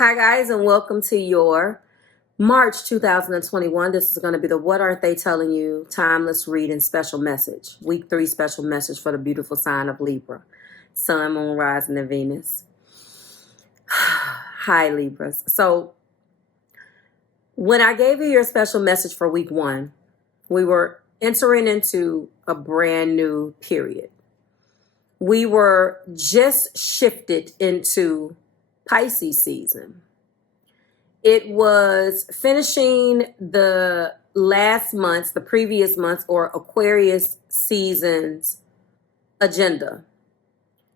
Hi guys, and welcome to your March 2021. This is going to be the What Aren't They Telling You Timeless Reading Special Message. Week 3 special message for the beautiful sign of Libra. Sun, Moon, Rising, and Venus. Hi Libras. So when I gave you your special message for week 1, we were entering into a brand new period. We were just shifted into Pisces season. It was finishing the previous month's or Aquarius season's agenda,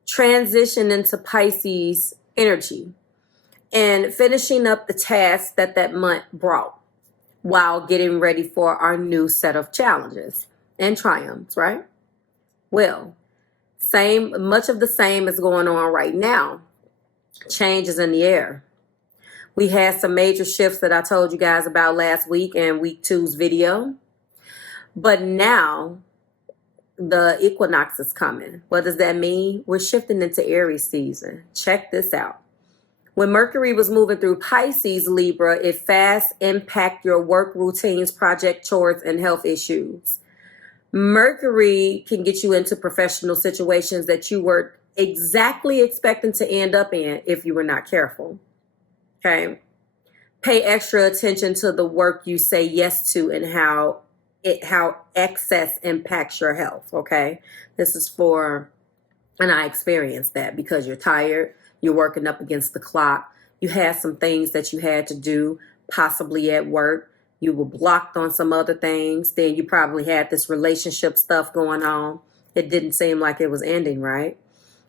transition into Pisces energy, and finishing up the tasks that month brought while getting ready for our new set of challenges and triumphs, right? Well, much of the same is going on right now. Changes in the air. We had some major shifts that I told you guys about last week in week 2's video. But now the equinox is coming. What does that mean? We're shifting into Aries season. Check this out. When Mercury was moving through Pisces, Libra, it fast impacted your work routines, project chores, and health issues. Mercury can get you into professional situations that you were exactly expecting to end up in if you were not careful. Okay. Pay extra attention to the work you say yes to and how excess impacts your health. Okay. This is and I experienced that because you're tired, you're working up against the clock, you had some things that you had to do, possibly at work, you were blocked on some other things, then you probably had this relationship stuff going on. It didn't seem like it was ending, right?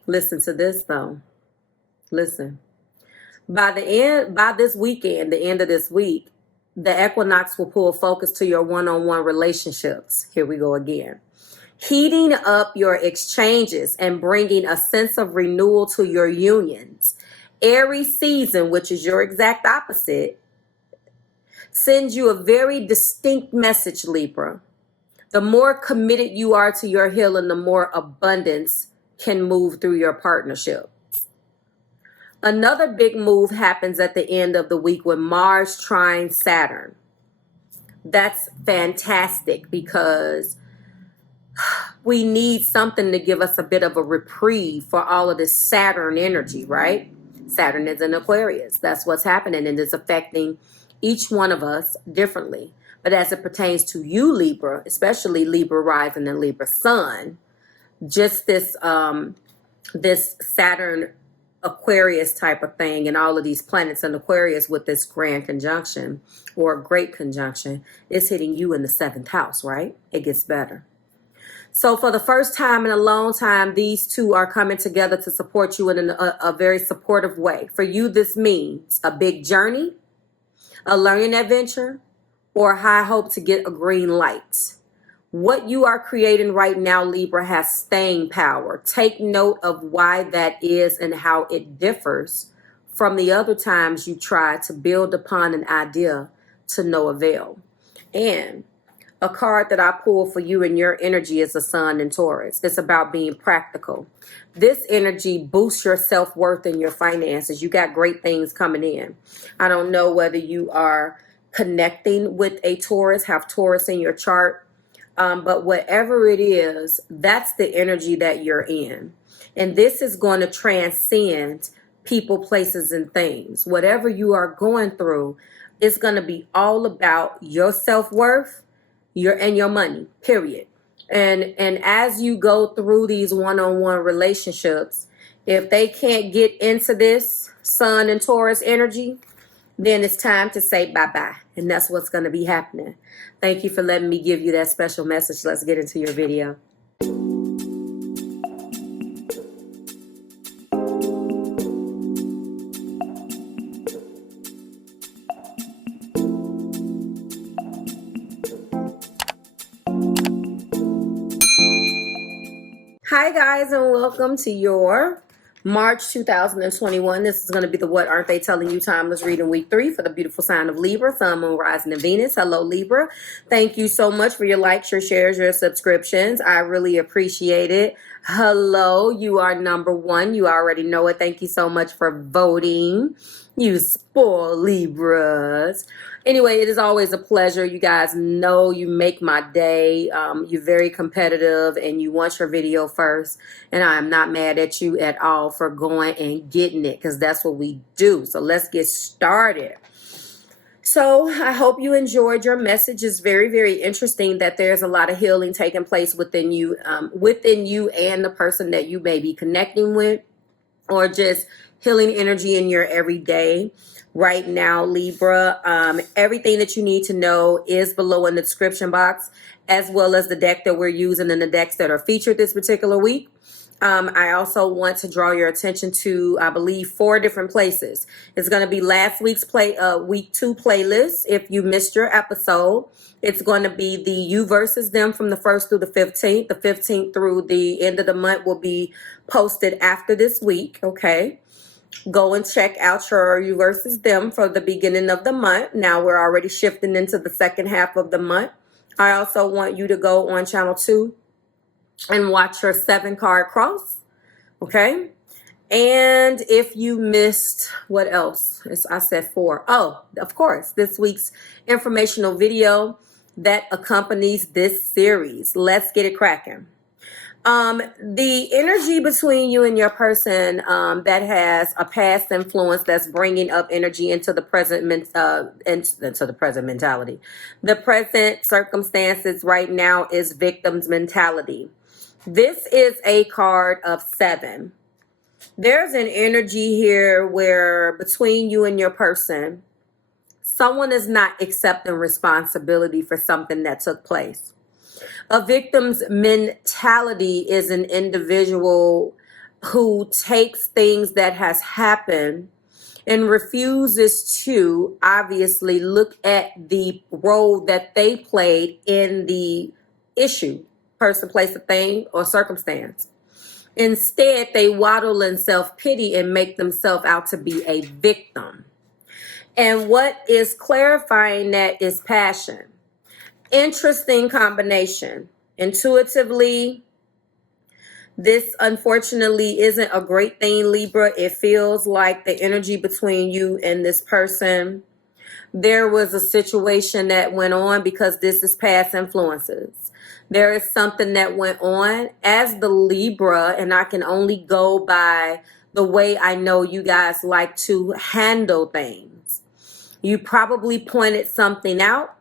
Listen to this though. Listen. By this weekend, the end of this week, the equinox will pull focus to your one-on-one relationships. Here we go again. Heating up your exchanges and bringing a sense of renewal to your unions. Aries season, which is your exact opposite, sends you a very distinct message, Libra. The more committed you are to your healing, the more abundance can move through your partnerships. Another big move happens at the end of the week with Mars trine Saturn. That's fantastic because we need something to give us a bit of a reprieve for all of this Saturn energy, right? Saturn is in Aquarius. That's what's happening, and it's affecting each one of us differently. But as it pertains to you, Libra, especially Libra rising and Libra sun, just this Saturn Aquarius type of thing and all of these planets in Aquarius with this grand conjunction or great conjunction is hitting you in the 7th house, right? It gets better. So for the first time in a long time, these two are coming together to support you in a very supportive way. For you, this means a big journey, a learning adventure, or high hope to get a green light. What you are creating right now, Libra, has staying power. Take note of why that is and how it differs from the other times you try to build upon an idea to no avail. And a card that I pull for you and your energy is the Sun in Taurus. It's about being practical. This energy boosts your self-worth and your finances. You got great things coming in. I don't know whether you are connecting with a Taurus, have Taurus in your chart. But whatever it is, that's the energy that you're in. And this is going to transcend people, places, and things. Whatever you are going through, it's going to be all about your self-worth, your money, period. And as you go through these one-on-one relationships, if they can't get into this Sun and Taurus energy, then it's time to say bye-bye. And that's what's going to be happening. Thank you for letting me give you that special message. Let's get into your video. Hi guys, and welcome to your March 2021. This is going to be the What Aren't They Telling You Timeless Reading Week 3 for the beautiful sign of Libra, Sun, Moon, Rising, and Venus. Hello, Libra. Thank you so much for your likes, your shares, your subscriptions. I really appreciate it. Hello, you are number 1. You already know it. Thank you so much for voting. You spoil Libras. Anyway, it is always a pleasure. You guys know you make my day. You're very competitive and you want your video first. And I am not mad at you at all for going and getting it, because that's what we do. So let's get started. So I hope you enjoyed your message. It's very, very interesting that there's a lot of healing taking place within you and the person that you may be connecting with, or just healing energy in your everyday right now, Libra. Everything that you need to know is below in the description box, as well as the deck that we're using and the decks that are featured this particular week. I also want to draw your attention to, I believe, 4 different places. It's going to be last week's week 2 playlist. If you missed your episode, it's going to be the You versus Them from the 1st through the 15th. The 15th through the end of the month will be posted after this week. Okay. Go and check out your You versus Them for the beginning of the month. Now we're already shifting into the second half of the month. I also want you to go on channel 2 and watch your 7-card cross. Okay. And if you missed, what else? I said 4. Oh, of course, this week's informational video that accompanies this series. Let's get it cracking. The energy between you and your person that has a past influence that's bringing up energy into the present into the present mentality. The present circumstances right now is victim's mentality. This is a card of 7. There's an energy here where between you and your person, someone is not accepting responsibility for something that took place. A victim's mentality is an individual who takes things that has happened and refuses to obviously look at the role that they played in the issue, person, place, a thing, or circumstance. Instead, they waddle in self-pity and make themselves out to be a victim. And what is clarifying that is passion. Interesting combination. Intuitively, this unfortunately isn't a great thing, Libra. It feels like the energy between you and this person, there was a situation that went on, because this is past influences. There is something that went on as the Libra, and I can only go by the way I know you guys like to handle things. You probably pointed something out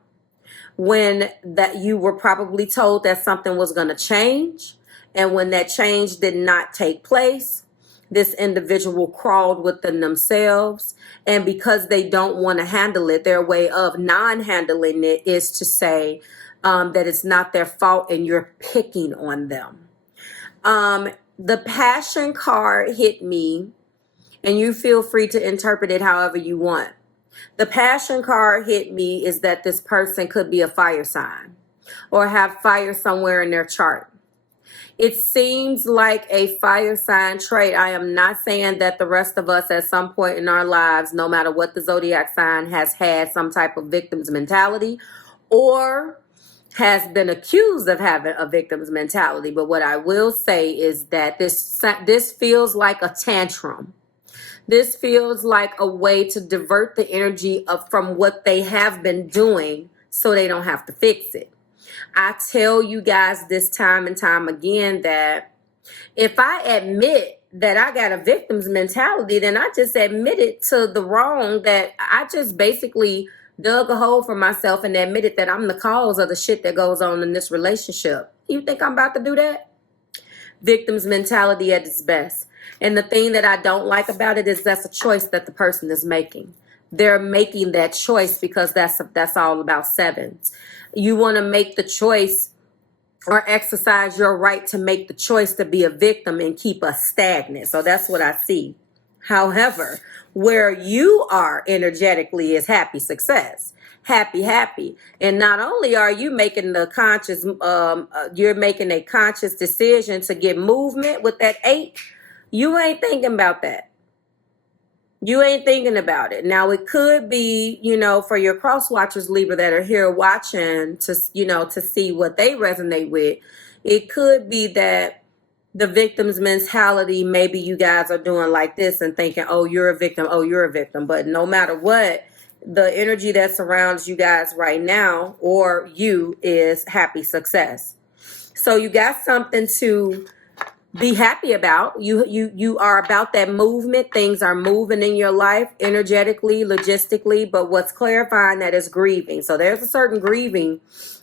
when that you were probably told that something was going to change. And when that change did not take place, this individual crawled within themselves. And because they don't want to handle it, their way of non-handling it is to say that it's not their fault and you're picking on them. The passion card hit me, and you feel free to interpret it however you want. The passion card hit me is that this person could be a fire sign or have fire somewhere in their chart. It seems like a fire sign trait. I am not saying that the rest of us at some point in our lives, no matter what the zodiac sign, has had some type of victim's mentality or has been accused of having a victim's mentality. But what I will say is that this feels like a tantrum. This feels like a way to divert the energy from what they have been doing so they don't have to fix it. I tell you guys this time and time again that if I admit that I got a victim's mentality, then I just admitted to the wrong, that I just basically dug a hole for myself and admitted that I'm the cause of the shit that goes on in this relationship. You think I'm about to do that? Victim's mentality at its best. And the thing that I don't like about it is that's a choice that the person is making. They're making that choice because that's all about 7s. You want to make the choice or exercise your right to make the choice to be a victim and keep us stagnant. So that's what I see. However, where you are energetically is happy success. Happy. And not only are you making the conscious, you're making a conscious decision to get movement with that 8. You ain't thinking about that. You ain't thinking about it. Now, it could be, for your cross watchers, Libra, that are here watching to see what they resonate with. It could be that the victim's mentality, maybe you guys are doing like this and thinking, oh, you're a victim, oh, you're a victim. But no matter what, the energy that surrounds you guys right now, or you, is happy success. So you got something to be happy about. You are about that movement. Things are moving in your life energetically, logistically, but what's clarifying that is grieving. So there's a certain grieving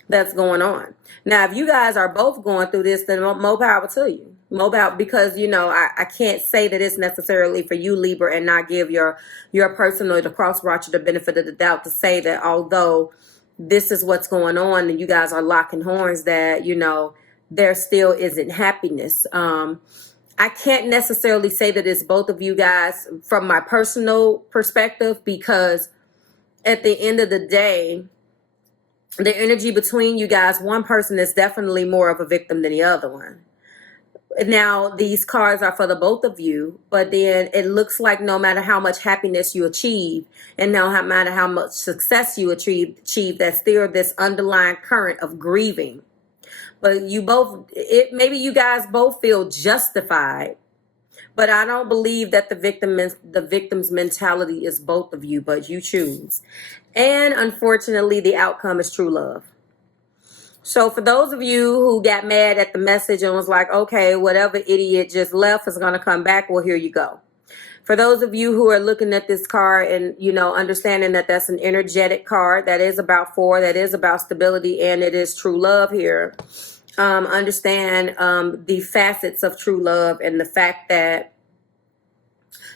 that's going on. Now, if you guys are both going through this, then more power to you. More power, because, you know, I can't say that it's necessarily for you, Libra, and not give your person or the cross watcher the benefit of the doubt to say that although this is what's going on and you guys are locking horns, that, you know, there still isn't happiness. I can't necessarily say that it's both of you guys from my personal perspective, because at the end of the day, the energy between you guys, one person is definitely more of a victim than the other one. Now, these cards are for the both of you, but then it looks like no matter how much happiness you achieve and no matter how much success you achieve, that's still this underlying current of grieving. But you both, maybe you guys both feel justified, but I don't believe that the victim's mentality is both of you, but you choose. And unfortunately, the outcome is true love. So for those of you who got mad at the message and was like, okay, whatever idiot just left is going to come back, well, here you go. For those of you who are looking at this card and, you know, understanding that that's an energetic card, that is about that is about stability, and it is true love here. Understand the facets of true love, and the fact that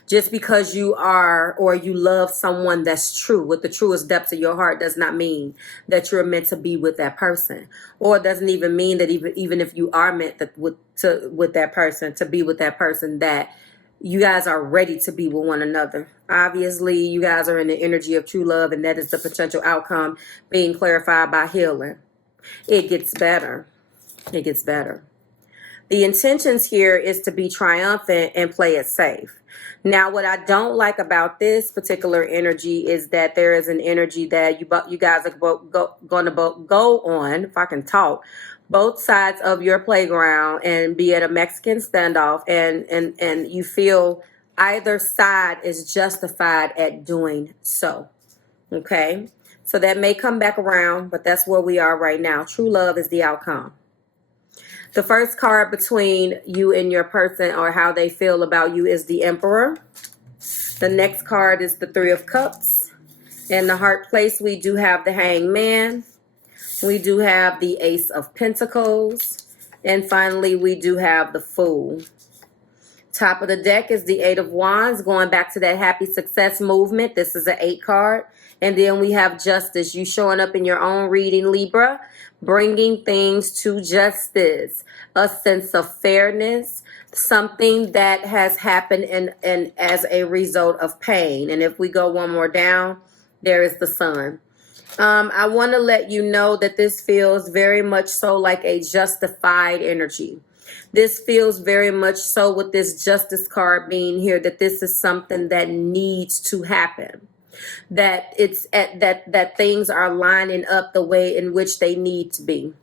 just because you are or you love someone that's true with the truest depths of your heart does not mean that you're meant to be with that person, or it doesn't even mean that even if you are meant with that person, to be with that person, that you guys are ready to be with one another. Obviously, you guys are in the energy of true love, and that is the potential outcome being clarified by healing. It gets better. It gets better. The intentions here is to be triumphant and play it safe. Now, what I don't like about this particular energy is that there is an energy that you guys are going to go on, if I can talk, both sides of your playground and be at a Mexican standoff, and you feel either side is justified at doing so. Okay? So that may come back around, but that's where we are right now. True love is the outcome. The first card between you and your person, or how they feel about you, is the Emperor. The next card is the Three of Cups. In the heart place, we do have the Hangman. We do have the Ace of Pentacles. And finally, we do have the Fool. Top of the deck is the Eight of Wands, going back to that happy success movement. This is an 8 card. And then we have Justice. You showing up in your own reading, Libra, bringing things to justice, a sense of fairness, something that has happened and as a result of pain. And if we go one more down, there is the Sun. I want to let you know that this feels very much so like a justified energy. This feels very much so with this Justice card being here, that this is something that needs to happen. That it's that things are lining up the way in which they need to be.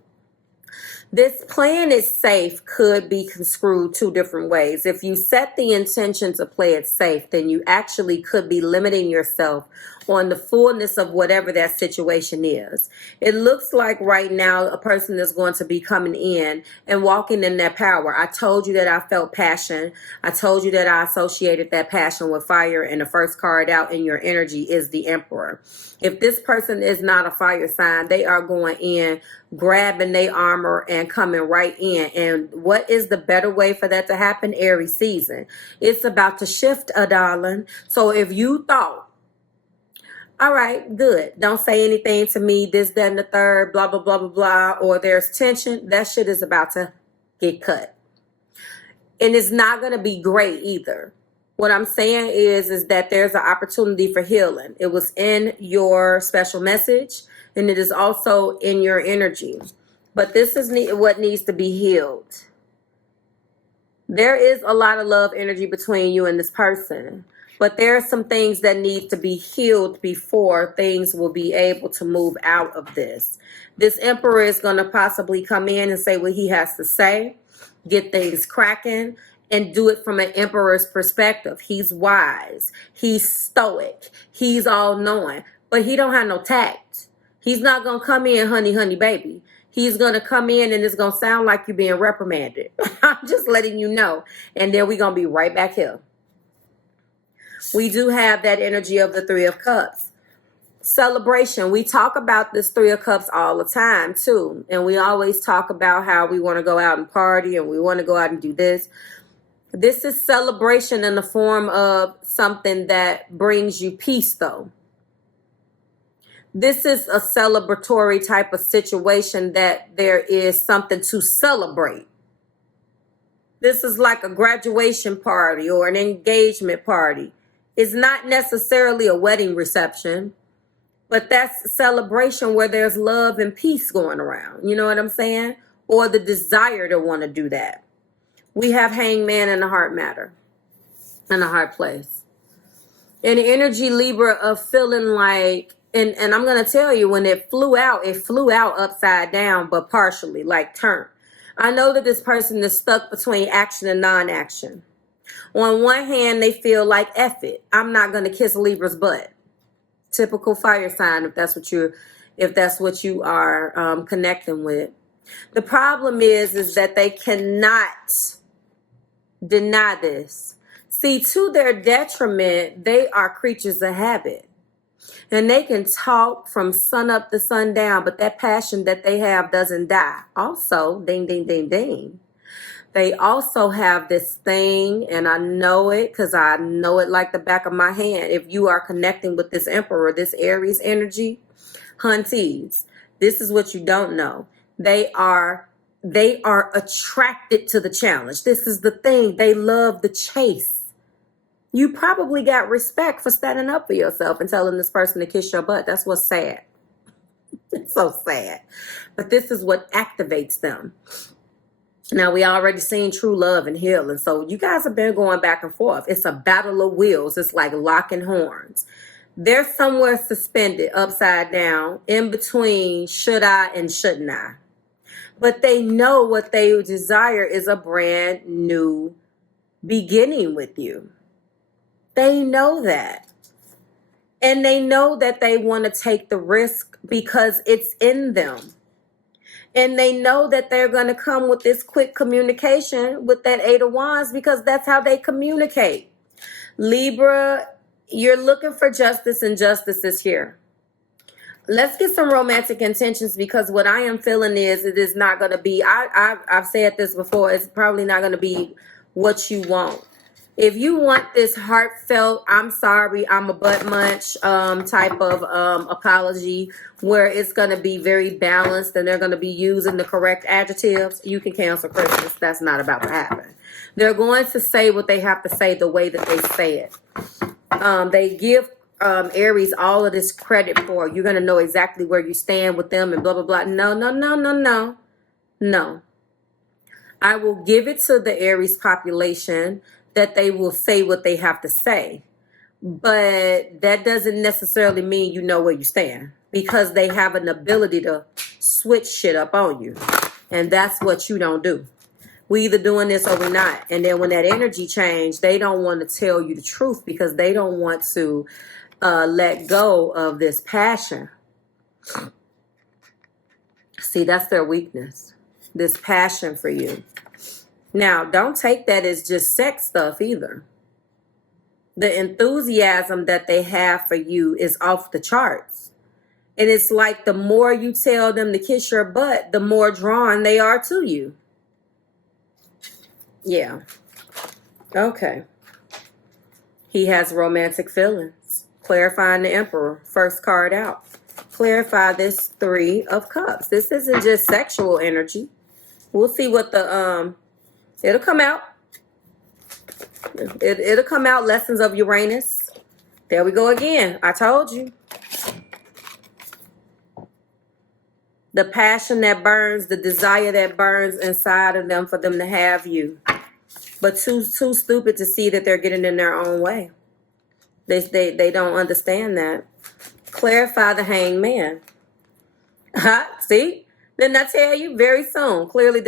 This plan is safe could be construed 2 different ways. If you set the intention to play it safe, then you actually could be limiting yourself on the fullness of whatever that situation is. It looks like right now a person is going to be coming in and walking in their power. I told you that I felt passion. I told you that I associated that passion with fire, and the first card out in your energy is the Emperor. If this person is not a fire sign, they are going in, grabbing their armor and coming right in. And what is the better way for that to happen? Aries season. It's about to shift, darling. So if you thought, all right, good, don't say anything to me, this, that, and the third, blah, blah, blah, blah, blah, or there's tension, that shit is about to get cut. And it's not going to be great either. What I'm saying is that there's an opportunity for healing. It was in your special message, and it is also in your energy. But this is what needs to be healed. There is a lot of love energy between you and this person, but there are some things that need to be healed before things will be able to move out of this. This Emperor is going to possibly come in and say what he has to say. get things cracking, and do it from an emperor's perspective. He's wise. He's stoic. He's all-knowing. But he don't have no tact. He's not going to come in, honey, honey, baby. He's going to come in and it's going to sound like you're being reprimanded. I'm just letting you know. And then we're going to be right back here. We do have that energy of the Three of Cups. Celebration. We talk about this Three of Cups all the time, too. And we always talk about how we want to go out and party and we want to go out and do this. This is celebration in the form of something that brings you peace, though. This is a celebratory type of situation that there is something to celebrate. This is like a graduation party or an engagement party. It's not necessarily a wedding reception, but that's a celebration where there's love and peace going around. You know what I'm saying? Or the desire to want to do that. We have Hangman in the heart matter, in the heart place. And the energy, Libra, of feeling like, and I'm going to tell you, when it flew out upside down, but partially, like turn. I know that this person is stuck between action and non-action. On one hand, they feel like, F it, I'm not going to kiss Libra's butt. Typical fire sign, if that's what you are connecting with. The problem is that they cannot deny this. See, to their detriment, they are creatures of habit. And they can talk from sun up to sundown, but that passion that they have doesn't die. Also, ding, ding, ding, ding. They also have this thing, and I know it because I know it like the back of my hand. If you are connecting with this Emperor, this Aries energy, hunties, this is what you don't know. They are attracted to the challenge. This is the thing. They love the chase. You probably got respect for standing up for yourself and telling this person to kiss your butt. That's what's sad. It's so sad. But this is what activates them. Now, we already seen true love and healing. So you guys have been going back and forth. It's a battle of wills. It's like locking horns. They're somewhere suspended, upside down, in between should I and shouldn't I. But they know what they desire is a brand new beginning with you. They know that. And they know that they want to take the risk because it's in them. And they know that they're going to come with this quick communication with that Eight of Wands because that's how they communicate. Libra, you're looking for justice, and justice is here. Let's get some romantic intentions, because what I am feeling is it is not going to be, I've said this before, it's probably not going to be what you want. If you want this heartfelt, I'm sorry, I'm a butt munch type of apology where it's going to be very balanced and they're going to be using the correct adjectives, you can cancel Christmas. That's not about to happen. They're going to say what they have to say the way that they say it. They give Aries all of this credit for, you're going to know exactly where you stand with them and blah, blah, blah. No, no, no, no, no. No. I will give it to the Aries population that they will say what they have to say. But that doesn't necessarily mean you know where you stand, because they have an ability to switch shit up on you. And that's what you don't do. We either doing this or we're not. And then when that energy change, they don't want to tell you the truth because they don't want to let go of this passion. See, that's their weakness. This passion for you. Now, don't take that as just sex stuff either. The enthusiasm that they have for you is off the charts. And it's like the more you tell them to kiss your butt, the more drawn they are to you. Yeah. Okay. He has romantic feelings. Clarifying the Emperor. First card out. Clarify this Three of Cups. This isn't just sexual energy. We'll see what the... It'll come out. It'll come out. Lessons of Uranus. There we go again. I told you. The passion that burns, the desire that burns inside of them for them to have you. But too stupid to see that they're getting in their own way. They don't understand that. Clarify the Hangman. See? Didn't I tell you? Very soon. Clearly,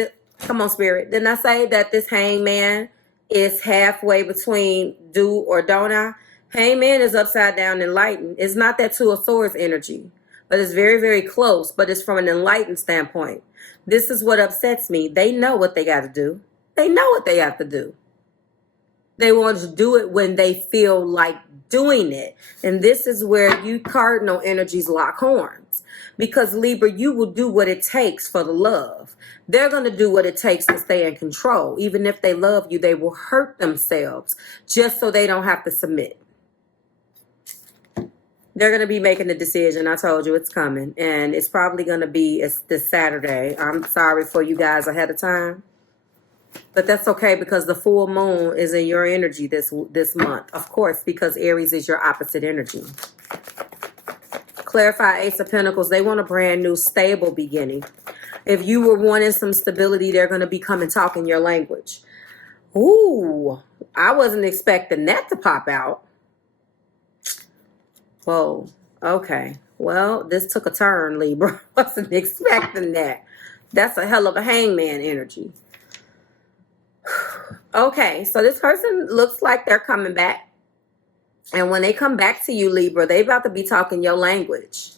Come on, Spirit. Didn't I say that this hangman is halfway between do or don't I? Hangman is upside down enlightened. It's not that Two of Swords energy, but it's very, very close, but it's from an enlightened standpoint. This is what upsets me. They know what they got to do. They know what they have to do. They want to do it when they feel like doing it. And this is where you cardinal energies lock horns. Because Libra, you will do what it takes for the love. They're going to do what it takes to stay in control. Even if they love you, they will hurt themselves just so they don't have to submit. They're going to be making the decision. I told you it's coming. And it's probably going to be this Saturday. I'm sorry for you guys ahead of time. But that's okay because the full moon is in your energy this month. Of course, because Aries is your opposite energy. Clarifier, Ace of Pentacles. They want a brand new, stable beginning. If you were wanting some stability, they're going to be coming talking your language. Ooh, I wasn't expecting that to pop out. Whoa, okay. Well, this took a turn, Libra. Wasn't expecting that. That's a hell of a hangman energy. Okay, so this person looks like they're coming back. And when they come back to you, Libra, they about to be talking your language.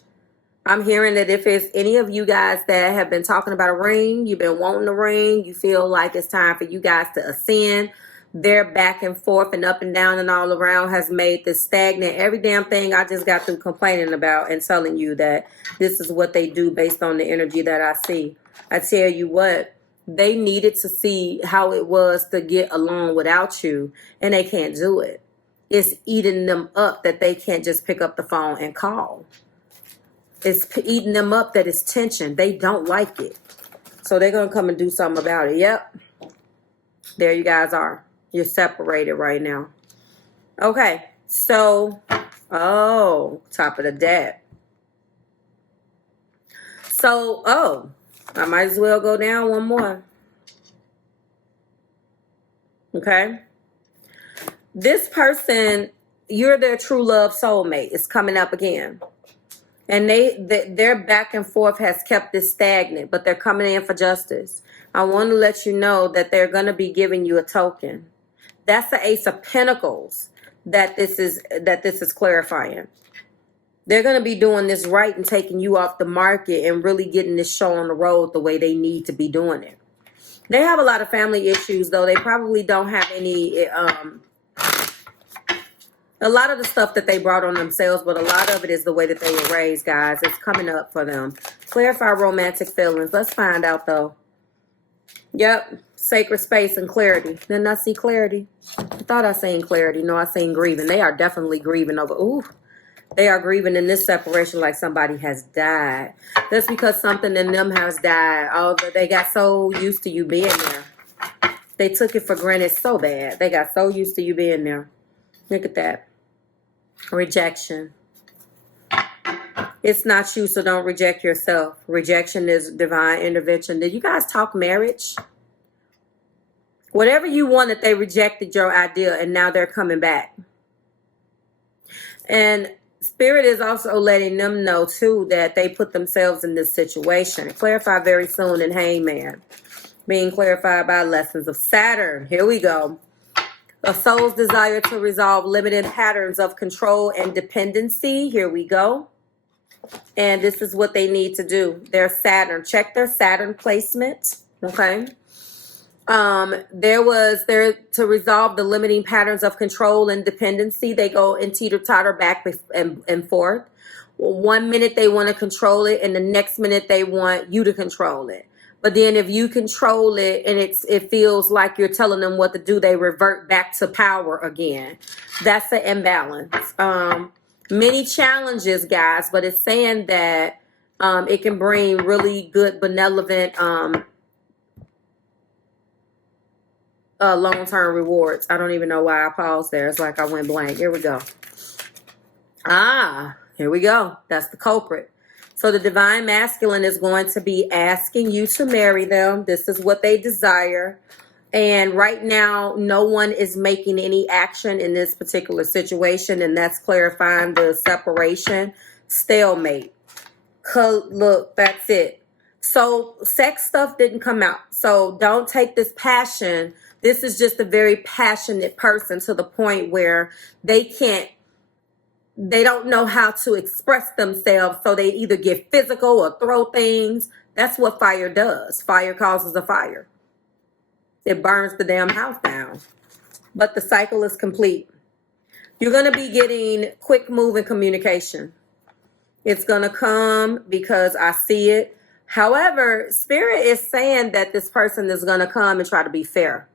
I'm hearing that if it's any of you guys that have been talking about a ring, you've been wanting a ring, you feel like it's time for you guys to ascend, their back and forth and up and down and all around has made this stagnant. Every damn thing I just got through complaining about and telling you that this is what they do based on the energy that I see. I tell you what, they needed to see how it was to get along without you, and they can't do it. It's eating them up that they can't just pick up the phone and call. It's eating them up that it's tension. They don't like it. So they're going to come and do something about it. Yep. There you guys are. You're separated right now. Okay. So, top of the deck. So, I might as well go down one more. Okay. This person, you're their true love soulmate. It's coming up again. And their back and forth has kept this stagnant, but they're coming in for justice. I want to let you know that they're going to be giving you a token. That's the Ace of Pentacles that this is clarifying. They're going to be doing this right and taking you off the market and really getting this show on the road the way they need to be doing it. They have a lot of family issues, though. They probably don't have any... a lot of the stuff that they brought on themselves, but a lot of it is the way that they were raised, guys. It's coming up for them. Clarify romantic feelings. Let's find out, though. Yep. Sacred space and clarity. Didn't I see clarity? I thought I seen clarity. No, I seen grieving. They are definitely grieving over... Ooh. They are grieving in this separation like somebody has died. That's because something in them has died. Although they got so used to you being there. They took it for granted so bad. They got so used to you being there. Look at that. Rejection. It's not you, so don't reject yourself. Rejection is divine intervention. Did you guys talk marriage? Whatever you wanted, they rejected your idea, and now they're coming back. And Spirit is also letting them know, too, that they put themselves in this situation. Clarify very soon in Hangman. Being clarified by lessons of Saturn. Here we go. A soul's desire to resolve limited patterns of control and dependency. Here we go. And this is what they need to do. Their Saturn. Check their Saturn placement. Okay. There to resolve the limiting patterns of control and dependency. They go and teeter-totter back and forth. 1 minute they want to control it, and the next minute they want you to control it. But then if you control it and it feels like you're telling them what to do, they revert back to power again. That's the imbalance. Many challenges, guys, but it's saying that it can bring really good, benevolent long-term rewards. I don't even know why I paused there. It's like I went blank. Here we go. Here we go. That's the culprit. So the divine masculine is going to be asking you to marry them. This is what they desire. And right now, no one is making any action in this particular situation. And that's clarifying the separation. Stalemate. Look, that's it. So sex stuff didn't come out. So don't take this passion. This is just a very passionate person to the point where they don't know how to express themselves. So they either get physical or throw things. That's what fire does. Fire causes a fire. It burns the damn house down. But the cycle is complete. You're going to be getting quick moving communication. It's going to come because I see it. However, Spirit is saying that this person is going to come and try to be fair.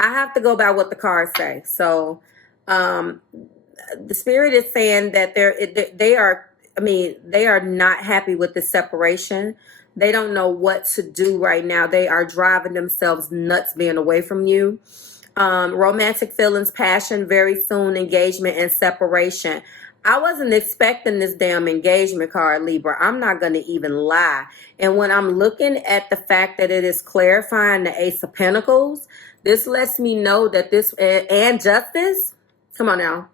I have to go by what the cards say. So, the Spirit is saying that they are not happy with the separation. They don't know what to do right now. They are driving themselves nuts being away from you. Romantic feelings, passion, very soon, engagement, and separation. I wasn't expecting this damn engagement card, Libra. I'm not going to even lie. And when I'm looking at the fact that it is clarifying the Ace of Pentacles, this lets me know that this, and justice, come on now,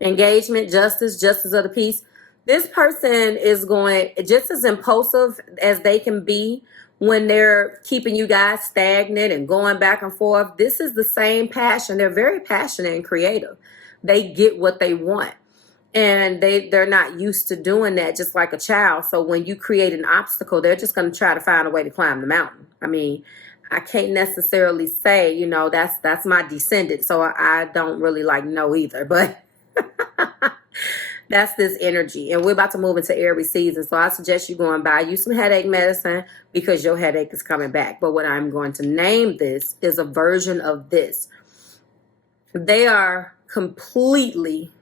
engagement, justice of the peace. This person is going just as impulsive as they can be when they're keeping you guys stagnant and going back and forth. This is the same passion. They're very passionate and creative. They get what they want. And they're not used to doing that, just like a child. So when you create an obstacle, they're just going to try to find a way to climb the mountain. I mean, I can't necessarily say, you know, that's my descendant. So I don't really know either. But that's this energy. And we're about to move into Aries season. So I suggest you go and buy you some headache medicine because your headache is coming back. But what I'm going to name this is a version of this. They are completely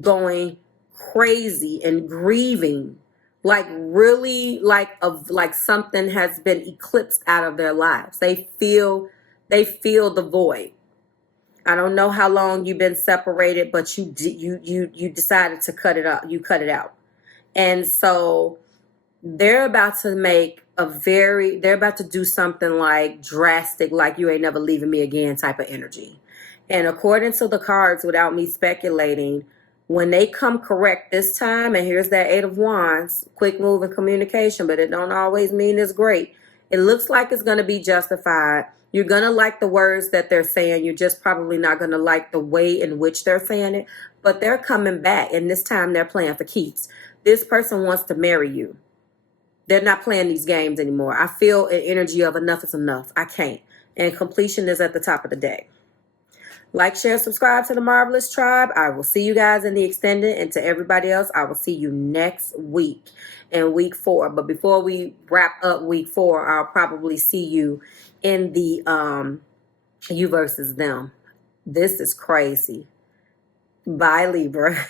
going crazy and grieving, really like something has been eclipsed out of their lives. They feel the void. I don't know how long you've been separated, but you decided to cut it up. You cut it out. And so they're about to they're about to do something like drastic, like you ain't never leaving me again type of energy. And according to the cards, without me speculating, when they come correct this time, and here's that Eight of Wands, quick moving communication, but it don't always mean it's great. It looks like it's going to be justified. You're going to like the words that they're saying. You're just probably not going to like the way in which they're saying it. But they're coming back, and this time they're playing for keeps. This person wants to marry you. They're not playing these games anymore. I feel an energy of enough is enough. I can't. And completion is at the top of the day. Like, share, subscribe to the Marvelous Tribe. I will see you guys in the extended. And to everybody else, I will see you next week in week 4. But before we wrap up week 4, I'll probably see you in the you versus them. This is crazy. Bye, Libra.